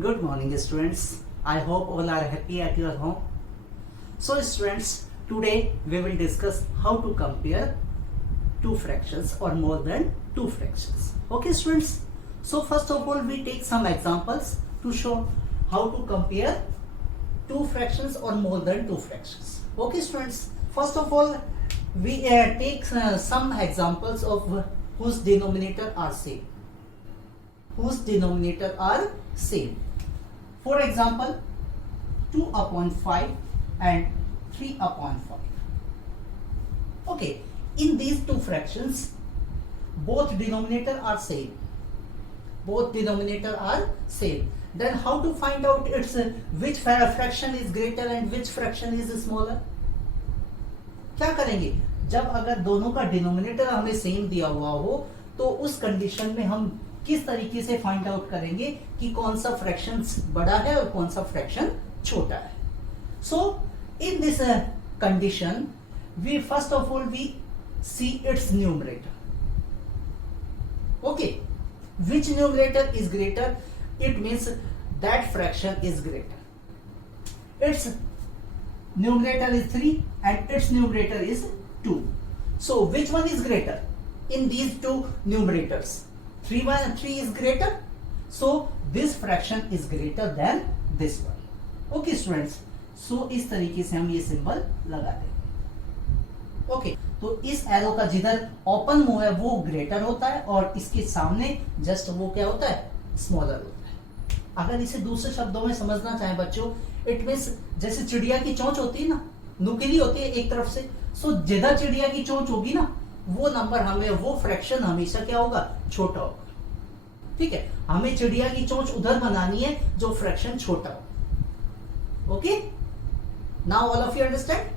Good morning, students. I hope all are happy at your home. So, students, today we will discuss how to compare two fractions or more than two fractions. Okay, students. So, first of all, we take some examples to show how to compare two fractions or more than two fractions. Okay, students. First of all, we take some examples of whose denominator are same. Whose denominator are same. For example, 2 upon 5 and 3 upon 5. Okay, in these two fractions, both denominator are same. Both denominator are same. Then how to find out its which fraction is greater and which fraction is smaller? क्या करेंगे? जब अगर दोनों का denominator हमें same दिया हुआ हो तो उस कंडीशन में हम किस तरीके से फाइंड आउट करेंगे कि कौन सा फ्रैक्शन बड़ा है और कौन सा फ्रैक्शन छोटा है. So in this condition we first of all we see its numerator. Okay, which numerator is greater? It means that fraction is greater. Its numerator is 3 and its numerator is 2. So which one is greater in these two numerators? 3 is greater, so this fraction is greater than this one. Okay students, so इस तरीके से हम ये symbol लगा देंगे. Okay, तो इस arrow का जिधर ओपन मुंह है वो ग्रेटर होता है और इसके सामने जस्ट वो क्या होता है, स्मॉलर होता है. अगर इसे दूसरे शब्दों में समझना चाहें बच्चों, इट मीन्स जैसे चिड़िया की चोंच होती है ना, नुकीली होती है एक तरफ से, सो जिधर चिड़िया की चोंच होगी ना वो नंबर हमें, वो फ्रैक्शन हमेशा क्या होगा, छोटा होगा. ठीक है, हमें चिड़िया की चोंच उधर बनानी है जो फ्रैक्शन छोटा हो. Okay, now all of you understand.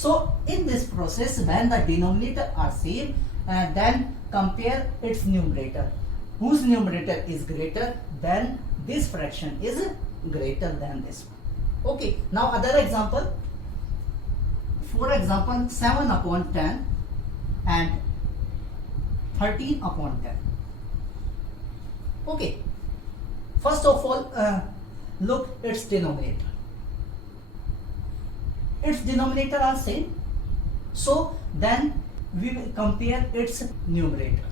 So in this process, when the denominator are same, then compare its numerator. Whose numerator is greater, then this fraction is greater than this one. Okay, now other example. For example, 7 upon 10 and 13 upon 10. Okay, first of all, look its denominator. Its denominator are same, so then we will compare its numerator.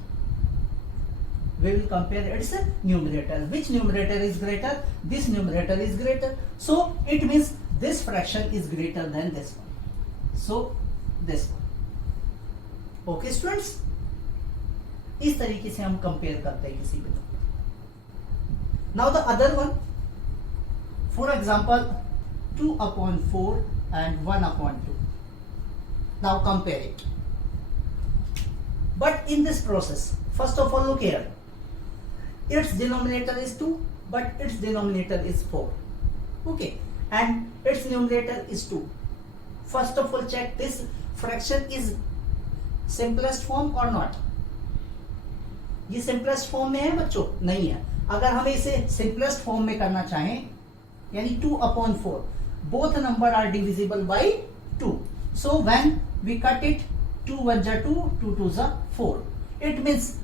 We will compare its numerator. Which numerator is greater? This numerator is greater, so it means this fraction is greater than this one, so this one. Okay students, इस तरीके से हम compare करते हैं किसी भी. Now the other one, for example 2 upon 4 and 1 upon 2. Now compare it. But in this process, first of all look here. Its denominator is 2, but its denominator is 4. Okay, and its numerator is 2. First of all check this fraction is simplest form or not. ये simplest form में है बच्चों? नहीं है. अगर हमें इसे simplest form में करना चाहें, यानी 2 upon 4, both number are divisible by 2. So when we cut it, 2 1 are 2, 2 2 are 4. It means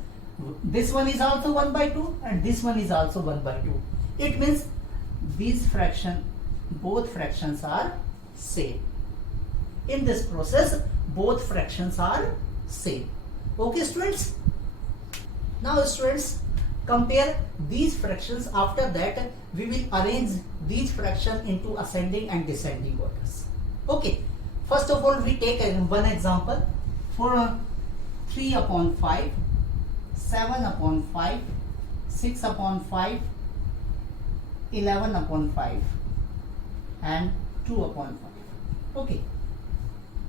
this one is also 1 by 2 and this one is also 1 by 2. It means these both fractions are same. In this process, both fractions are same. Okay students? Now students, compare these fractions. After that we will arrange these fractions into ascending and descending orders. Okay, first of all we take one example for 3 upon 5, 7 upon 5, 6 upon 5, 11 upon 5 and 2 upon 5. Okay,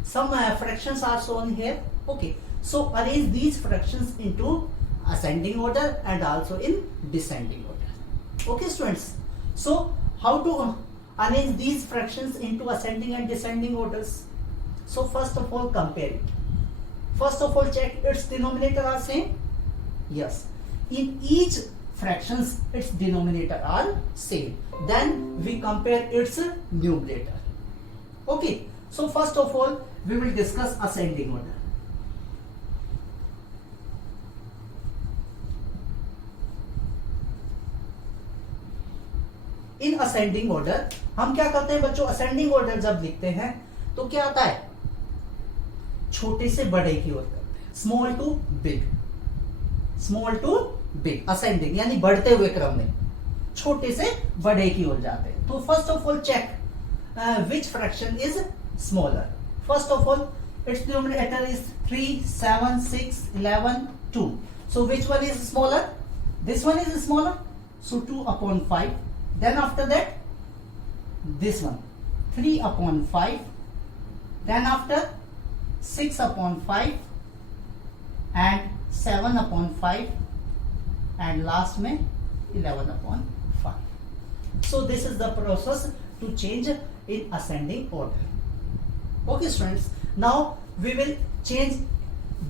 some fractions are shown here. Okay, so arrange these fractions into ascending order and also in descending order. Okay students, so how to arrange these fractions into ascending and descending orders? So first of all compare it. First of all check its denominator are same. Yes, in each fractions its denominator are same. Then we compare its numerator. Okay, so first of all we will discuss ascending order. In ascending order हम क्या करते हैं बच्चों, ascending order जब लिखते हैं तो क्या आता है, छोटे से बड़े की ओर करते हैं, small to big, small to big, ascending यानी बढ़ते हुए क्रम में छोटे से बड़े की ओर जाते हैं। तो first of all check which fraction is smaller. First of all its denominator is 3, 7, 6, 11, 2. So which one is smaller? This one is smaller. So 2 upon 5. Then after that, this one 3 upon 5. Then after 6 upon 5 and 7 upon 5 and last में 11 upon 5. So this is the process to change in ascending order. Okay students, now we will change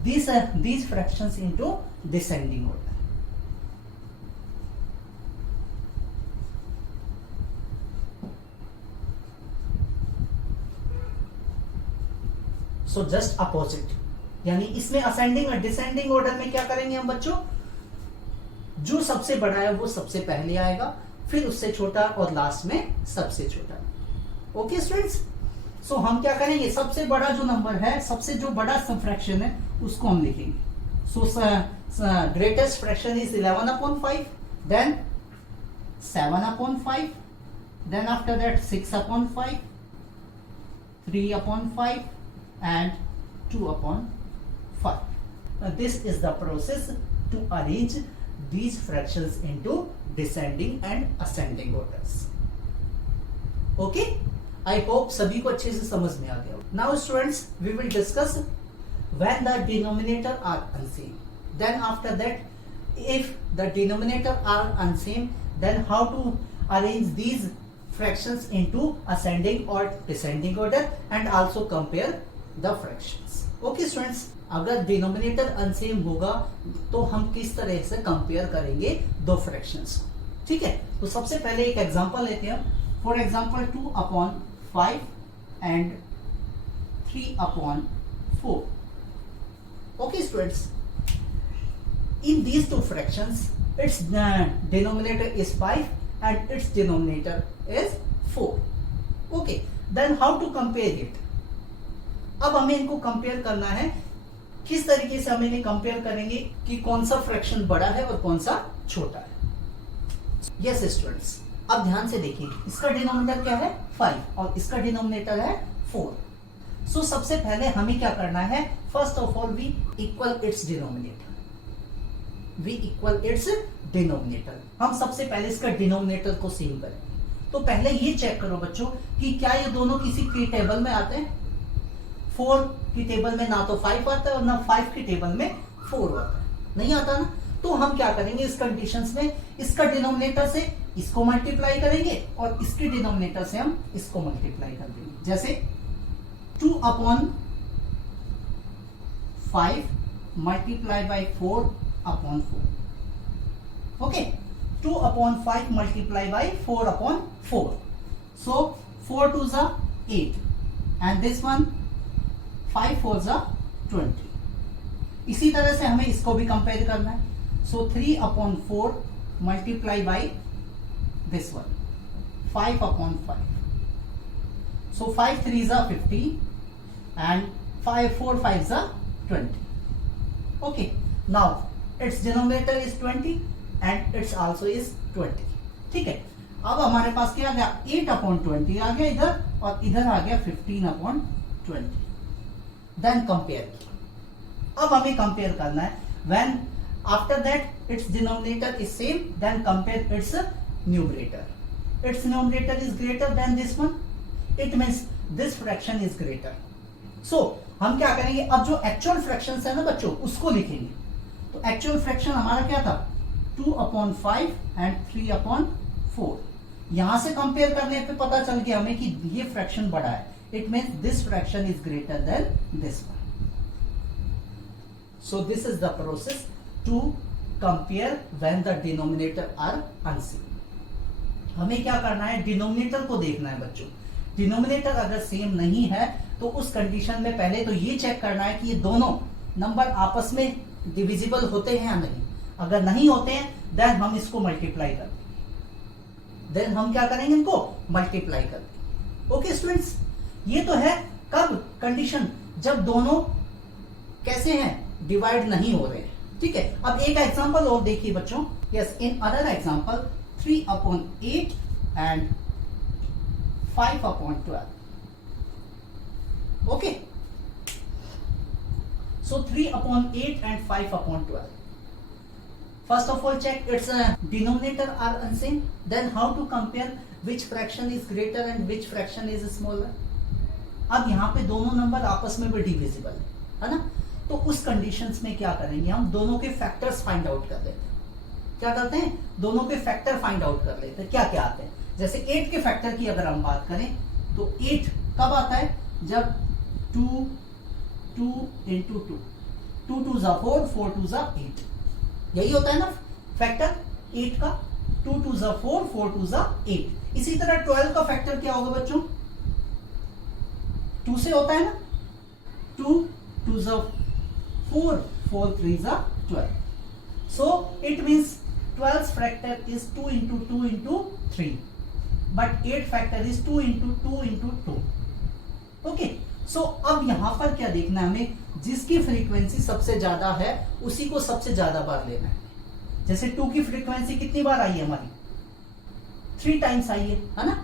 these fractions into descending order. So just opposite, यानी इसमें ascending और descending order में क्या करेंगे हम बच्चों, जो सबसे बड़ा है वो सबसे पहले आएगा, फिर उससे छोटा और लास्ट में सबसे छोटा। ओके स्टूडेंट्स, सो हम क्या करेंगे, सबसे बड़ा जो नंबर है, सबसे जो बड़ा फ्रैक्शन है उसको हम लिखेंगे। So greatest fraction is 11 upon 5, then 7 upon 5, then after that 6 upon 5, 3 upon 5 and 2 upon 5. This is the process to arrange these fractions into descending and ascending orders. Okay? I hope सभी को अच्छे से समझ में आ गया। Now students, we will discuss when the denominator are unsame. Then after that, if the denominator are unsame, then how to arrange these fractions into ascending or descending order and also compare the fractions. Okay students, अगर denominator अनसेम होगा तो हम किस तरह से compare करेंगे दो fractions, ठीक है। तो सबसे पहले एक एग्जांपल लेते हैं, for example 2 upon 5 and 3 upon 4. Okay students, in these two fractions its denominator is 5 and its denominator is 4. Okay, then how to compare it? अब हमें इनको कंपेयर करना है, किस तरीके से हम इन्हें कंपेयर करेंगे कि कौन सा फ्रैक्शन बड़ा है और कौन सा छोटा है। यस स्टूडेंट्स, अब ध्यान से देखिए, इसका डिनोमिनेटर क्या है 5 और इसका डिनोमिनेटर है 4। सो सबसे पहले हमें क्या करना है, first of all we equal its denominator, we equal its denominator. हम सबसे पहले इसका डिनोमिनेटर को सेम करें। तो पहले ये चेक करो बच्चों कि क्या ये दोनों किसी की टेबल में आते हैं। 4 की टेबल में ना तो 5 आता है और ना 5 की टेबल में 4 आता है, नहीं आता ना। तो हम क्या करेंगे इस कंडीशंस में, इसका डिनोमिनेटर से इसको मल्टीप्लाई करेंगे और इसके डिनोमिनेटर से हम इसको मल्टीप्लाई कर देंगे। जैसे 2 upon 5 multiply by 4 upon 4। Okay, 2 upon 5 multiply by 4 upon 4। सो 4 2 जा 8 एंड दिस वन 5 4 जा 20। इसी तरह से हमें इसको भी कंपेयर करना है। सो 3 upon 4 multiply by this one 5 upon 5. So 5 3s are 15 and 5 4 5s are 20. Okay, now its denominator is 20 and its also is 20. ठीक है, अब हमारे पास क्या आ गया 8 upon 20 आ गया इधर और इधर आ गया 15 upon 20. Then compare. अब हमें कंपेयर करना है when after that its denominator is same, then compare its numerator. Its numerator is greater than this one, it means this fraction is greater. So हम क्या करेंगे, अब जो एक्चुअल फ्रैक्शंस है ना बच्चों उसको लिखेंगे। तो एक्चुअल फ्रैक्शन हमारा क्या था 2 अपॉन 5 एंड 3 अपॉन 4। यहां से कंपेयर करने पे पता चल गया हमें कि ये फ्रैक्शन बड़ा है, it means this fraction is greater than this one. So this is the process to compare when the denominator are unsame. हमें क्या करना है, डिनोमिनेटर को देखना है बच्चों। डिनोमिनेटर अगर सेम नहीं है तो उस कंडीशन में पहले तो ये चेक करना है कि ये दोनों नंबर आपस में डिविजिबल होते हैं या नहीं। अगर नहीं होते हैं देन हम इसको मल्टीप्लाई कर देंगे। देन हम क्या करेंगे, इनको मल्टीप्लाई कर देंगे। ओके स्टूडेंट्स, ये तो है कब कंडीशन, जब दोनों कैसे हैं, डिवाइड नहीं हो रहे हैं। ठीक है, अब एक एग्जांपल और देखिए बच्चों। Yes, in other example 3/8 and 5/12। Okay, so 3/8 and 5/12. First of all, check its denominator are unsame. Then how to compare which fraction is greater and which fraction is smaller? अब यहाँ पे दोनों नंबर आपस में भी डिविजिबल है ना, तो उस कंडीशंस में क्या करेंगे, हम दोनों के फैक्टर्स फाइंड आउट कर लेते हैं। क्या करते हैं, दोनों के फैक्टर फाइंड आउट कर लेते हैं। क्या क्या आते हैं, जैसे 8 के फैक्टर की अगर हम बात करें तो 8 कब आता है, जब 2 into 2, 2 2s are 4, 4 2s are 8, यही होता है ना फैक्टर 8 का, 2 2s are 4, 4 2s are 8। इसी तरह 12 का फैक्टर क्या होगा बच्चों, 2 से होता है ना, 2 2s are 4, 4 3s are 12, so it means 12's factor is 2 into 2 into 3, but 8 factor is 2 into 2 into 2। Okay, सो अब यहां पर क्या देखना है हमें, जिसकी फ्रीक्वेंसी सबसे ज्यादा है उसी को सबसे ज्यादा बार लेना है। जैसे 2 की फ्रीक्वेंसी कितनी बार आई है हमारी, 3 टाइम्स आई है ना,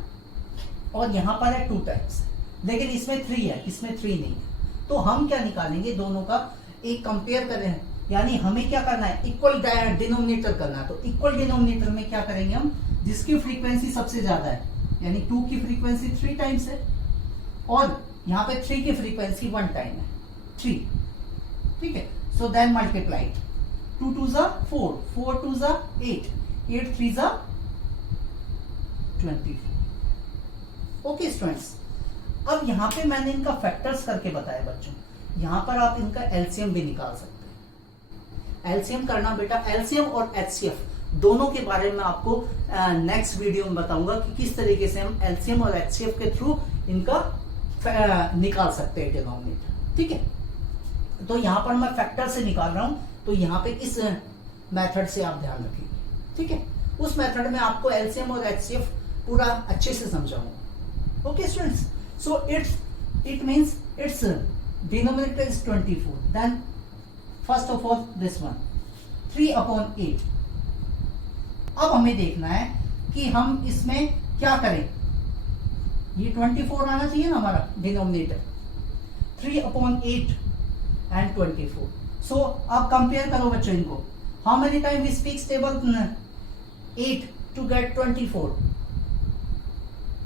और यहां पर है 2 टाइम्स, लेकिन इसमें 3 है, इसमें 3 नहीं है। तो हम क्या निकालेंगे, दोनों का एक कंपेयर कर रहे हैं, यानी हमें क्या करना है, इक्वल डिनोमिनेटर करना है। तो इक्वल डिनोमिनेटर में क्या करेंगे हम, जिसकी फ्रीक्वेंसी सबसे ज्यादा है, यानी 2 की फ्रीक्वेंसी 3 टाइम्स है और यहां पे 3 की फ्रीक्वेंसी 1 टाइम है, 3। ठीक है, so then multiply 2 2s are 4, 4 2s are 8, 8 3s are 24। Okay students, अब यहां पे मैंने इनका फैक्टर्स करके बताया बच्चों, यहां पर आप इनका एलसीएम भी निकाल सकते हैं। एलसीएम करना बेटा, एलसीएम और एचसीएफ दोनों के बारे में आपको नेक्स्ट वीडियो में बताऊंगा कि किस तरीके से हम एलसीएम और एचसीएफ के थ्रू इनका निकाल सकते हैं डिनोमिनेटर। ठीक है, तो यहां पर मैं फैक्टर से निकाल रहा हूं, तो यहां पे इस मेथड से आप ध्यान रखिए। ठीक है, उस मेथड में आपको एलसीएम और एचसीएफ पूरा अच्छे से समझाऊंगा। Okay students, so it means its denominator is 24, then first of all this one 3/8। अब हमें देखना है कि हम इसमें क्या करें, ये 24 आना चाहिए ना हमारा डिनोमिनेटर, 3/8 एंड 24। सो अब कंपेयर करो बच्चों इनको, how many time we speak table 8 to get 24,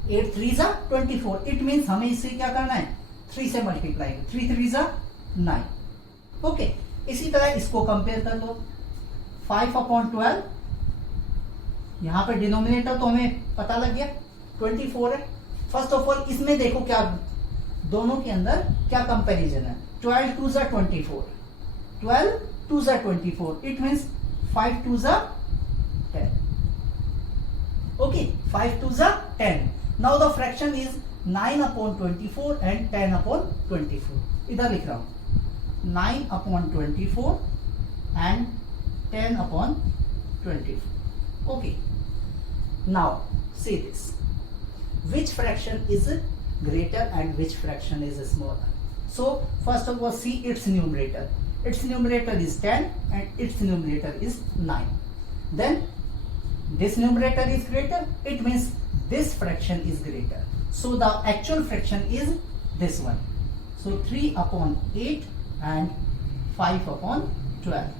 8 3s are 24, it means हमें इसे क्या करना है, 3 से मल्टीप्लाई, 3 3s are 9। ओके, इसी तरह इसको कंपेयर कर लो, 5/12, यहां पे डिनोमिनेटर तो हमें पता लग गया 24 है। फर्स्ट ऑफ ऑल इसमें देखो क्या दोनों के अंदर क्या कंपैरिजन है, 12 2s are 24, 12 2s are 24, it means 5 2s are 10। Okay, 5 2s are 10। Now the fraction is 9/24 and 10/24। इधर लिख रहा हूं 9/24 and 10/24। Okay, now see this, which fraction is greater and which fraction is smaller. So first of all see its numerator, its numerator is 10 and its numerator is 9, then this numerator is greater, it means this fraction is greater, so the actual fraction is this one, so 3/8 and 5/12,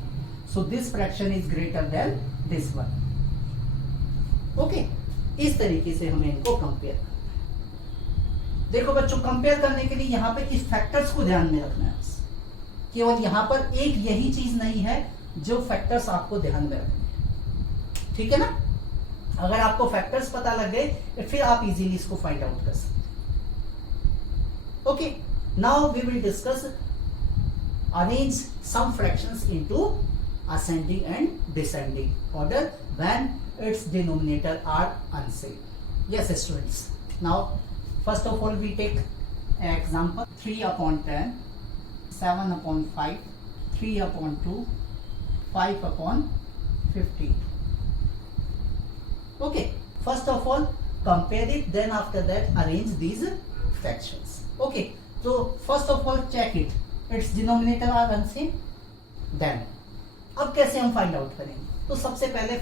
so this fraction is greater than this one। Okay, इस तरीके से हमें इनको compare करना है। देखो बच्चों, compare करने के लिए यहां पे इस फैक्टर्स को ध्यान में रखना है, केवल यहां पर एक यही चीज नहीं है जो फैक्टर्स आपको ध्यान में रखने हैं। ठीक है ना, अगर आपको फैक्टर्स पता लग गए फिर आप इजीली इसको फाइंड आउट कर सकते। Okay, now we will discuss arrange some fractions into ascending and descending order when its denominator are unsame. Yes students, now first of all we take an example 3/10, 7/5, 3/2, 5/15। Okay, first of all compare it, then after that arrange these fractions. Okay, so first of all check it, its denominator are unsame. Then अब कैसे हम find out करेंगे? तो सबसे पहले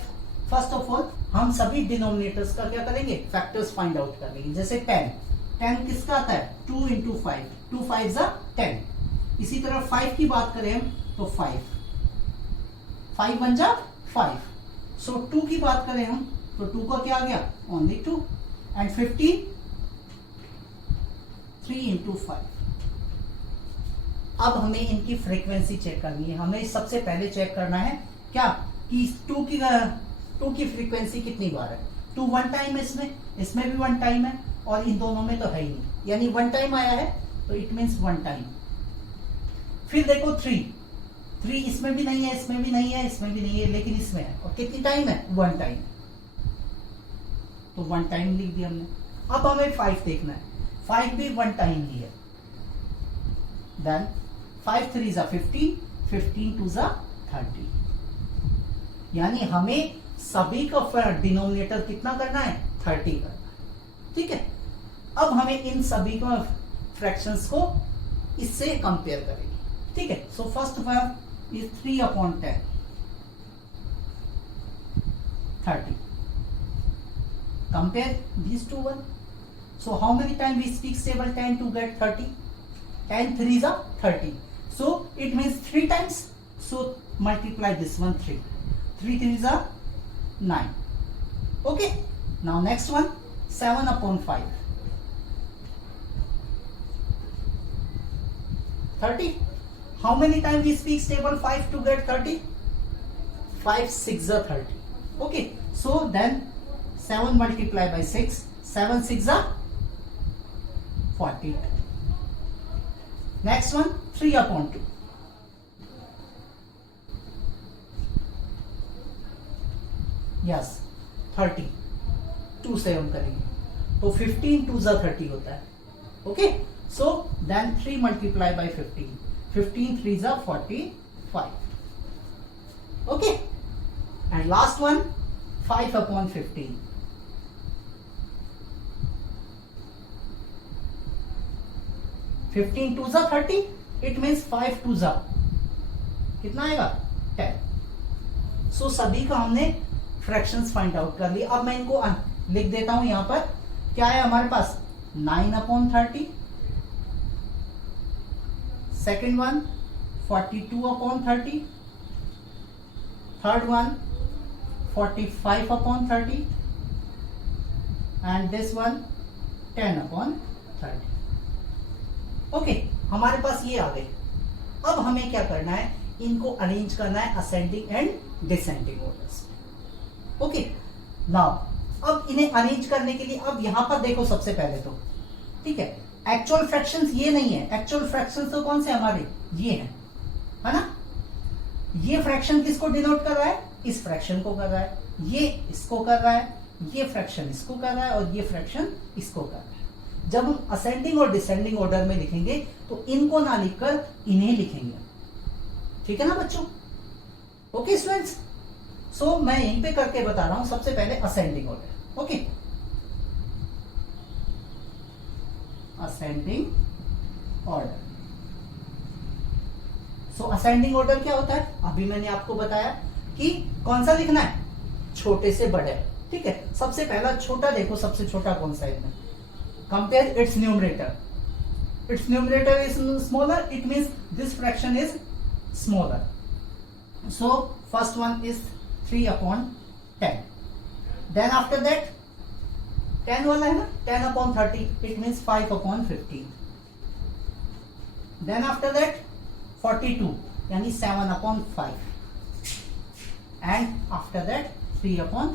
first of all हम सभी denominators का क्या करेंगे, फैक्टर्स फाइंड आउट करेंगे. जैसे 10 किसका आता है, 2 into 5, 2 5 जा 10. इसी तरह 5 की बात करें हम तो 5 1 जा 5. सो 2 की बात करें हम तो 2 का क्या आ गया, ओनली 2. And 15 3 into 5. अब हमें इनकी फ्रीक्वेंसी चेक करनी है. हमें सबसे पहले चेक करना है क्या कि 2 की फ्रीक्वेंसी कितनी बार है. 2 1 टाइम है, इसमें भी 1 टाइम है और इन दोनों में तो है ही नहीं, यानी 1 टाइम आया है तो इट मीन्स 1 टाइम. फिर देखो 3 इसमें भी नहीं है, इसमें भी नहीं है, इसमें भी नहीं है, लेकिन इसमें है. और कितनी टाइम है, 1 टाइम. तो 1 टाइम लिख दिया हमने. अब हमें 5 देखना है. 5 भी 1 टाइम ही है. देन 5 3 जा 15, 15 2 जा 30. यानी हमें सभी का डिनोमिनेटर कितना करना है, 30 करना है. ठीक है. अब हमें इन सभी को फ्रैक्शंस को इससे कंपेयर करेंगे. ठीक है. So first one is 3/10 30. Compare these two one. So how many times we speak stable 10 to get 30? 10 3s are 30. So it means 3 times. So multiply this one 3. 3 3s are 9. Okay. Now next one 7/5. 30. How many times we speak stable 5 to get 30? 5 6 are 30. Okay. So then 7 multiplied by 6. 7 6 are 42. Next one 3/2. Yes 30. 2 से हम करेंगे तो 15 2 जा 30 होता है. Okay. So then 3 multiplied by 15. 15 3 जा 45. Okay. And last one 5/15. 15 2 जा 30. It means 5 2 जा कितना आएगा, 10. सो सभी का हमने फ्रैक्शंस फाइंड आउट कर ली. अब मैं इनको लिख देता हूं. यहां पर क्या है हमारे पास, 9/30. Second one 42/30. Third one 45/30. And this one 10/30. Okay. हमारे पास ये आ गए. अब हमें क्या करना है, इनको अरेंज करना है ascending and descending orders. Okay. Now अब इन्हें अरेंज करने के लिए अब यहां पर देखो सबसे पहले तो, ठीक है, एक्चुअल फ्रैक्शंस ये नहीं है. एक्चुअल फ्रैक्शंस तो कौन से हमारे, ये हैं, है ना. ये फ्रैक्शन किसको डिनोट कर रहा है, इस फ्रैक्शन को कर रहा है. ये इसको कर रहा है, ये फ्रैक्शन इसको कर रहा है और ये फ्रैक्शन इसको कर रहा है. जब हम असेंडिंग और डिसेंडिंग ऑर्डर में लिखेंगे तो इनको ना लिखकर इन्हें लिखेंगे. ठीक है ना बच्चों. Okay students. सो मैं यहीं पे करके बता रहा हूं. सबसे पहले ascending order. Okay. Ascending order. So ascending order क्या होता है, अभी मैंने आपको बताया कि कौन सा लिखना है, छोटे से बड़े. ठीक है. सबसे पहला छोटा देखो, सबसे छोटा कौन सा है. Compare its numerator. Its numerator is smaller. It means this fraction is smaller. So first one is 3/10. Then after that 10 वाला है ना, 10/30. It means 5/15. Then after that 42 यानी 7/5. And after that 3/2.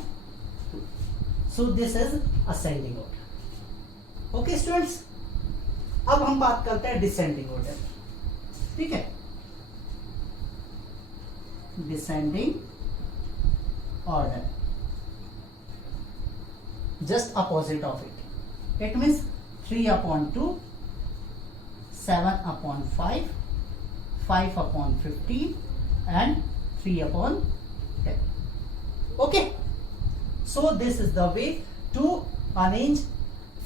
So this is ascending order. Okay students. अब हम बात करते हैं descending order. ठीक है. Descending order just opposite of it. It means 3/2, 7/5, 5/15 and 3/10. Okay. So this is the way to arrange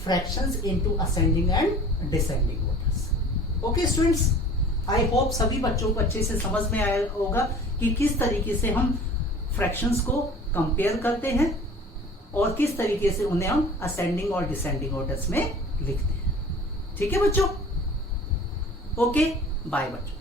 fractions into ascending and descending orders. Okay students, I hope सभी बच्चों को अच्छे से समझ में आया होगा कि किस तरीके से हम फ्रैक्शंस को कंपेयर करते हैं और किस तरीके से उन्हें हम असेंडिंग और डिसेंडिंग ऑर्डर्स में लिखते हैं. ठीक है बच्चों? ओके, बाय बच्चों.